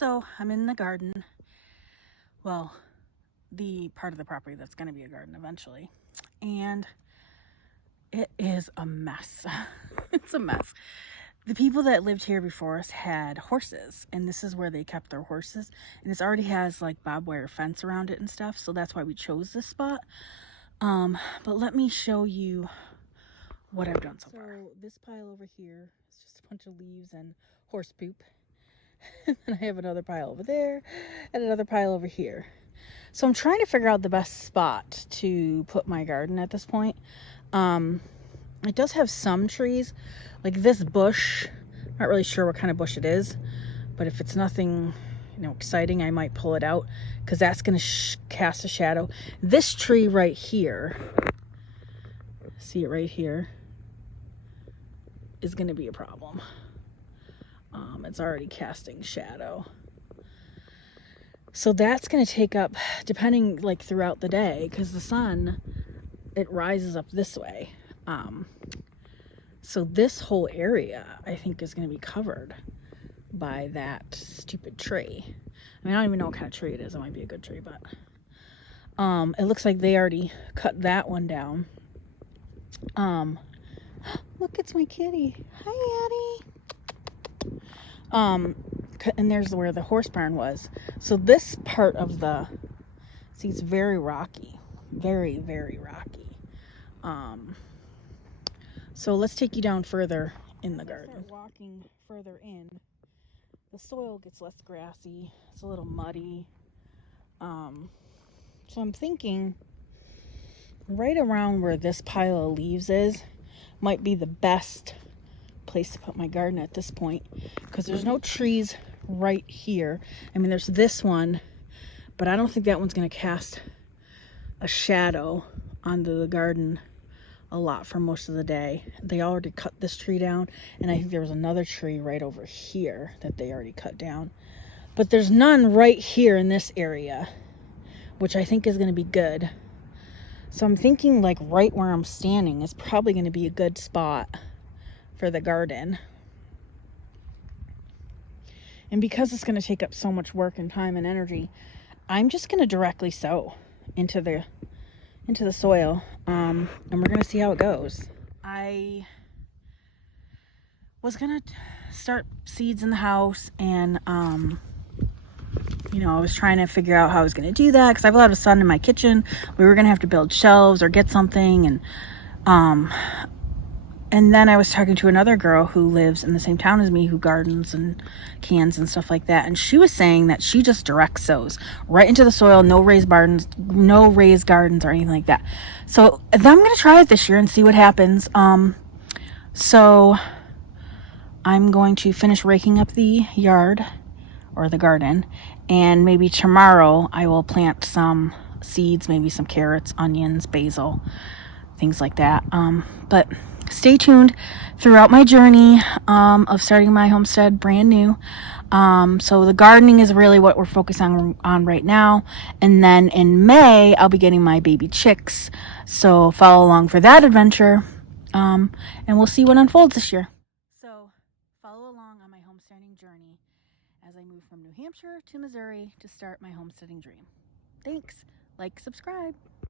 So I'm in the garden. Well, the part of the property that's going to be a garden eventually. And it is a mess. It's a mess. The people that lived here before us had horses, and this is where they kept their horses. And this already has like barbed wire fence around it and stuff, so that's why we chose this spot. But let me show you what I've done so far. So this pile over here is just a bunch of leaves and horse poop. And I have another pile over there and another pile over here. So I'm trying to figure out the best spot to put my garden at this point. It does have some trees, like this bush. Not really sure what kind of bush it is, but if it's nothing, exciting, I might pull it out because that's going to cast a shadow. This tree right here, see it right here, is going to be a problem. It's already casting shadow. So that's going to take up, depending like throughout the day, because the sun, it rises up this way. So this whole area, I think, is going to be covered by that stupid tree. I mean, I don't even know what kind of tree it is. It might be a good tree, but it looks like they already cut that one down. Look, it's my kitty. Hi, Addie. And there's where the horse barn was. So this part of see, it's very rocky, very, very rocky. So let's take you down further in the garden. As I start walking further in, the soil gets less grassy. It's a little muddy. So I'm thinking right around where this pile of leaves is might be the best place to put my garden at this point, because there's no trees right here. I mean, there's this one, but I don't think that one's going to cast a shadow onto the garden a lot for most of the day. They already cut this tree down, and I think there was another tree right over here that they already cut down, but there's none right here in this area, which I think is going to be good. So I'm thinking like right where I'm standing is probably going to be a good spot for the garden. And because it's going to take up so much work and time and energy, I'm just going to directly sow into the soil, and we're going to see how it goes. I was going to start seeds in the house, and I was trying to figure out how I was going to do that because I have a lot of sun in my kitchen. We were going to have to build shelves or get something, and then I was talking to another girl who lives in the same town as me, who gardens and cans and stuff like that. And she was saying that she just direct sows right into the soil, no raised gardens or anything like that. So then I'm going to try it this year and see what happens. So I'm going to finish raking up the yard or the garden. And maybe tomorrow I will plant some seeds, maybe some carrots, onions, basil, things like that. But stay tuned throughout my journey of starting my homestead brand new. So the gardening is really what we're focusing on right now. And then in May, I'll be getting my baby chicks. So follow along for that adventure. And we'll see what unfolds this year. So follow along on my homesteading journey as I move from New Hampshire to Missouri to start my homesteading dream. Thanks. Like, subscribe.